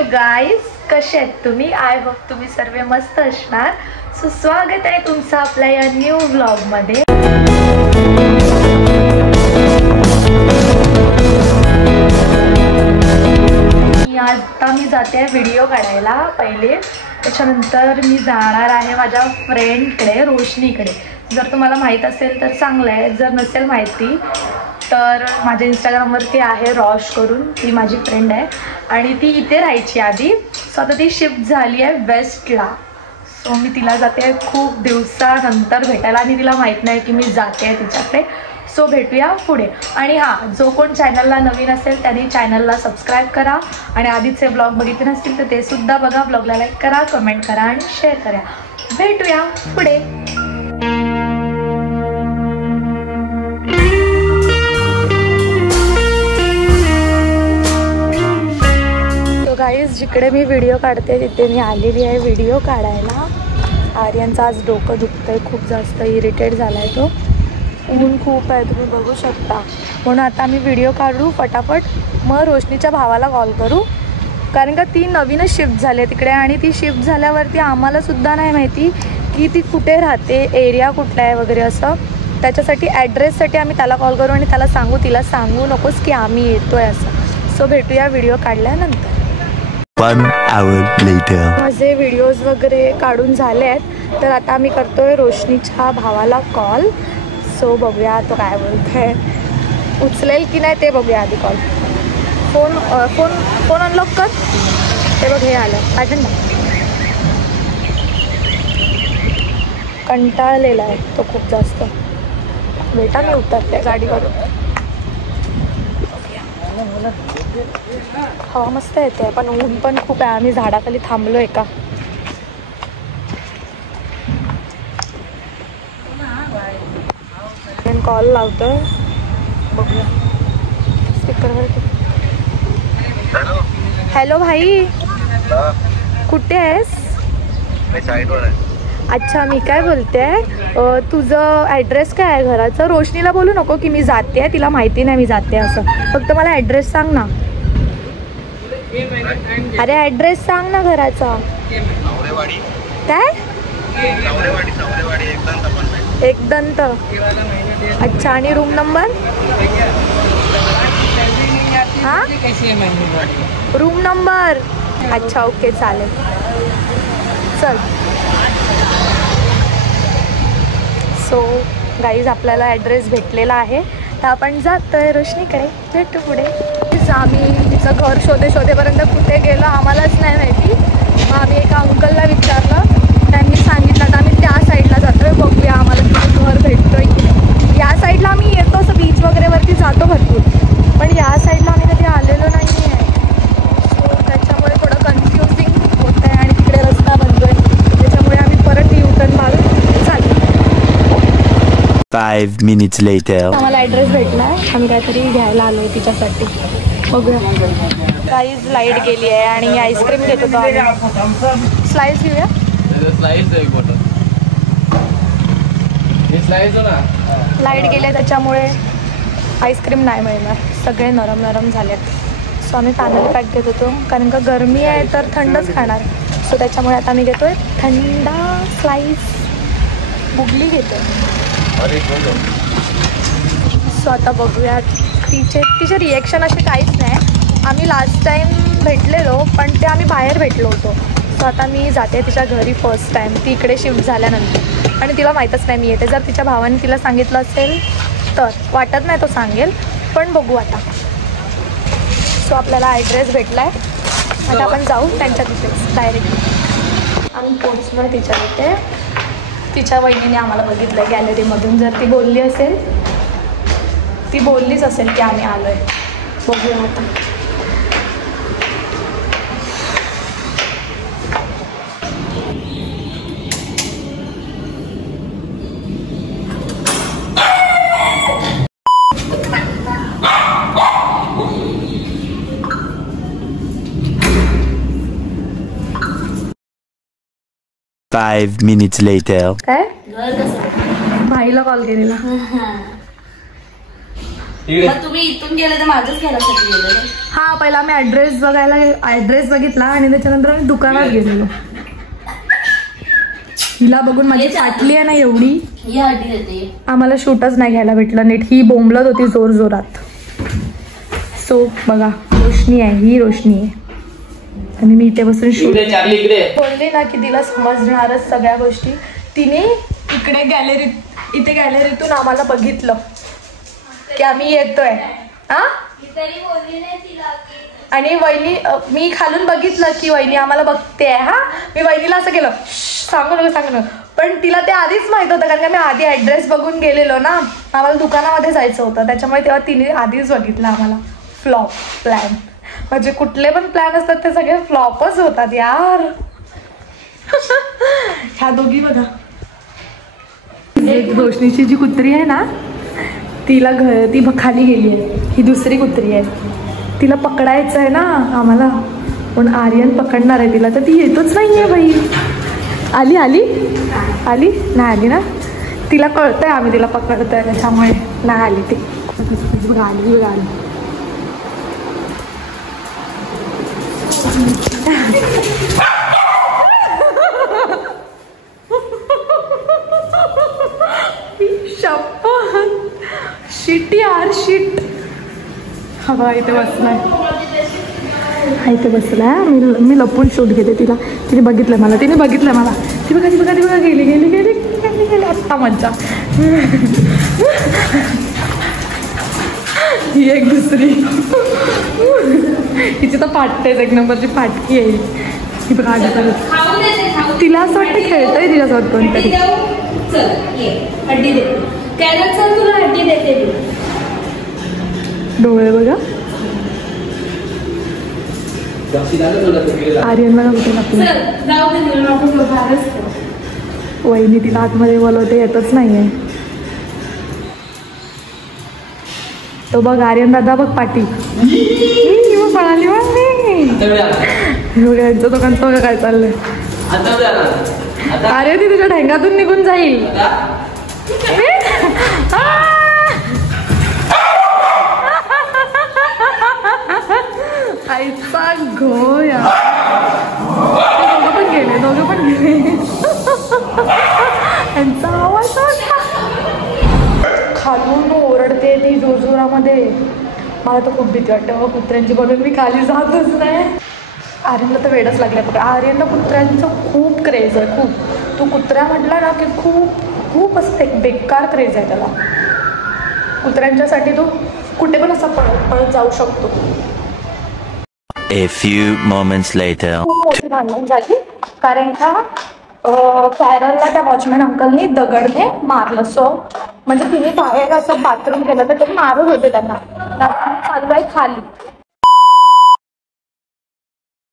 You guys, कसे आहेत तुम्ही? आय होप तुम्ही सर्व मस्त असणार. सो स्वागत आहे तुमचं आपल्या या न्यू व्लॉगमध्ये. आता मी जाते व्हिडिओ काढायला पहिले, त्याच्यानंतर मी जाणार आहे माझ्या फ्रेंडकडे, रोशनीकडे. जर तुम्हाला माहीत असेल तर चांगलं आहे, जर नसेल माहिती तर माझ्या इंस्टाग्रामवरती आहे रॉश करून. ती माझी फ्रेंड आहे आणि ती इथे राहायची आधी. सो आता ती शिफ्ट झाली आहे वेस्टला. सो मी तिला जाते खूप दिवसानंतर भेटायला आणि तिला माहीत नाही की मी जाते आहे तिच्याकडे. सो भेटूया पुढे. आणि हां, जो कोण चॅनलला नवीन असेल त्यांनी चॅनलला सबस्क्राईब करा आणि आधीचे ब्लॉग बघितले नसतील तर ते सुद्धा बघा. ब्लॉगला लाईक करा, कमेंट करा आणि शेअर करा. भेटूया पुढे. गाईज, जिकडे मी व्हिडिओ काढते तिथे मी आलेली आहे व्हिडिओ काढायला. आर्यनचं आज डोकं दुखतं आहे, खूप जास्त इरिटेट झाला आहे तो. ऊन खूप आहे, तुम्ही बघू शकता. म्हणून आता आम्ही व्हिडिओ काढू फटाफट, मग रोशनीच्या भावाला कॉल करू. कारण का ती नवीनच शिफ्ट झाली आहे तिकडे आणि ती शिफ्ट झाल्यावरती आम्हालासुद्धा नाही माहिती की ती कुठे राहते, एरिया कुठला आहे वगैरे असं. त्याच्यासाठी ॲड्रेससाठी आम्ही त्याला कॉल करू आणि त्याला सांगू, तिला सांगू नकोस की आम्ही येतो आहे असं. सो भेटूया व्हिडिओ काढल्यानंतर. 1 hour later. माझे व्हिडिओज वगैरे काढून झाले आहेत, तर आता आम्ही करतोय रोशनीच्या भावाला कॉल. सो बघूया तो काय बोलतोय, उचलेल की नाही ते बघूया आधी. कॉल फोन अनलॉक कर. ते बघ हे आलं पाठन ना. कंटाळलेला आहे तो खूप जास्त. बेटा मी उतरते गाडीवरून. हवा मस्त येते पण ऊन पण खूप आहे. आम्ही झाडाखाली थांबलो आहे का. कॉल लावतोय, बघूया स्पीकरवर. हॅलो भाई, कुठे आहेस? अच्छा, मी काय बोलते, तुझं ॲड्रेस काय आहे घराचं? रोशनीला बोलू नको की मी जाते आहे, तिला माहिती नाही मी जाते असं. फक्त मला ॲड्रेस सांग ना. अरे ॲड्रेस सांग ना घराचा. काय? एकदंत. अच्छा, आणि रूम नंबर? हां, रूम नंबर. अच्छा ओके चालेल, चल. सो गाईज, आपल्याला ॲड्रेस भेटलेला आहे तर आपण जातो आहे रोशनीकडे. भेटू पुढे. आम्ही तिचं घर शोधेपर्यंत कुठे गेलो आम्हालाच नाही माहिती. मग आम्ही एका अंकलला विचारलं, त्यांनी सांगितलं तर आम्ही त्या साईडला जातो आहे. बघूया आम्हाला तिथं घर भेटतो आहे की नाही. या साईडला आम्ही येतो असं बीच वगैरेवरती जातो भरपूर, पण या साईडला आम्ही कधी आलेलो नाही आहे. सो त्याच्यामुळे थोडं कन्फ्युजिंग होतं आहे आणि तिकडे रस्ता बनतो आहे, त्याच्यामुळे आम्ही परत U-टर्न मारून चालतो. 5 minutes later. आम्हाला ॲड्रेस भेटला आहे, आम्ही काहीतरी घ्यायला आलो आहे तिच्यासाठी. बघूया. काहीच लाईट गेली आहे आणि आईस्क्रीम घेत होतो आम्ही. स्लाइस घेऊया. लाईट गेले त्याच्यामुळे आईस्क्रीम नाही मिळणार, सगळे नरम नरम झालेत. सो आम्ही फॅमिली पॅक घेत होतो कारण का गरमी आहे तर थंडच खाणार. सो त्याच्यामुळे आता आम्ही घेतो आहे थंडा स्लाइस. बुगली घेतो. सो आता बघूया तिचे रिॲक्शन असे काहीच नाही. आम्ही लास्ट टाईम भेटलेलो पण ते आम्ही बाहेर भेटलो होतो. सो आता मी जाते तिच्या घरी फर्स्ट टाईम, ती इकडे शिफ्ट झाल्यानंतर. आणि तिला माहीतच नाही मी येते. जर तिच्या भावाने तिला सांगितलं असेल तर वाटत नाही तो सांगेल, पण बघू आता. सो आपल्याला ॲड्रेस भेटला आहे, आता आपण जाऊ त्यांच्या तिथेच डायरेक्टली. आम्ही पोचलो आहे तिच्या तिथे. तिच्या वहिनीने आम्हाला बघितलं आहे गॅलरीमधून. जर ती बोलली असेल, ती बोललीच असेल की आम्ही आलो आहे. बघूया आता. Five minutes later. काय? भाईला कॉल केलेला. मग तुम्ही इथून गेले तर माझंच घरासाठी गेले. हा पहिला आम्ही ऍड्रेस बघितला आणि त्याच्यानंतर आम्ही दुकानात गेलेलो. हिला बघून माझी फाटली आहे ना एवढी. आम्हाला शूटच नाही घ्यायला भेटलं नीट. ही बोंबलत होती जोर जोरात. सो बघा रोशनी आहे, ही रोशनी आहे आणि मी इथे बसून शूट बोलले ना की तिला समजणारच सगळ्या गोष्टी. तिने इथे गॅलरीतून आम्हाला बघितलं की आम्ही येतोय हा. आणि वहिनी मी खालून बघितलं की वहिनी आम्हाला बघते हा. मी वहिनीला असं केलं सांगू नको पण तिला ते आधीच माहित होतं कारण का मी आधी ऍड्रेस बघून गेलेलो ना. आम्हाला दुकानामध्ये जायचं होतं त्याच्यामुळे तेव्हा तिने आधीच बघितलं आम्हाला. फ्लॉप प्लॅन म्हणजे कुठले पण प्लॅन असतात ते सगळे फ्लॉपच होतात यार. ह्या दोघी बघा. एक रोशनीची जी कुत्री आहे ना ती खाली गेली आहे. ही दुसरी कुत्री आहे. तिला पकडायचं आहे ना आम्हाला पण आर्यन पकडणार आहे तिला तर ती येतच नाहीये बाई. आली नाही आली ना. तिला कळतंय आम्ही तिला पकडतोय त्याच्यामुळे नाही आली ती. आली शिट यार शिट. हवा इथे बसलाय. मी लपून शूट घेते तिला. तिने बघितलं मला. ती बघा गेली. आत्ता मज्जा. ही एक दुसरी हिची तर फाटतेच एक नंबरची फाटकी आहे ही. बघा तिला असं वाटतं खेळतंय तिच्यासोबत कोणतरी. डोळे बघा. आर्यन बघा कुठे वहिनी तिला आतमध्ये बोलवते येतच नाहीये. तो बघ आर्यन दादा बघ पाठी पळाली यांचं दोघांचं बघा काय चाललंय. अरे ती तुझ्या ढेंगातून निघून जाईल. आईचा घो या. दोघं पण गेले यांचा आवाज खालून ओरडते ती जोरजोरामध्ये. मला तर खूप भीती वाटते कुत्र्यांची म्हणून मी खाली जातच नाही. आर्यनला तर वेडच लागलं बघा. आर्यनला कुत्र्यांचं खूप क्रेज आहे खूप. तो कुत्र्या म्हटला ना की खूप असं बेकार क्रेज आहे त्याला. कुत्र्यांच्यासाठी तो कुठे पण असा पळत जाऊ शकतो. A few moments later. खूप मोठी भांडण झाली कारण का कॅरलला त्या वॉचमॅन अंकलनी दगडने मारलं. सो म्हणजे तिने बाहेर असं बाथरूम केलं तर ते मारत होते त्यांना. चालू आहे खाली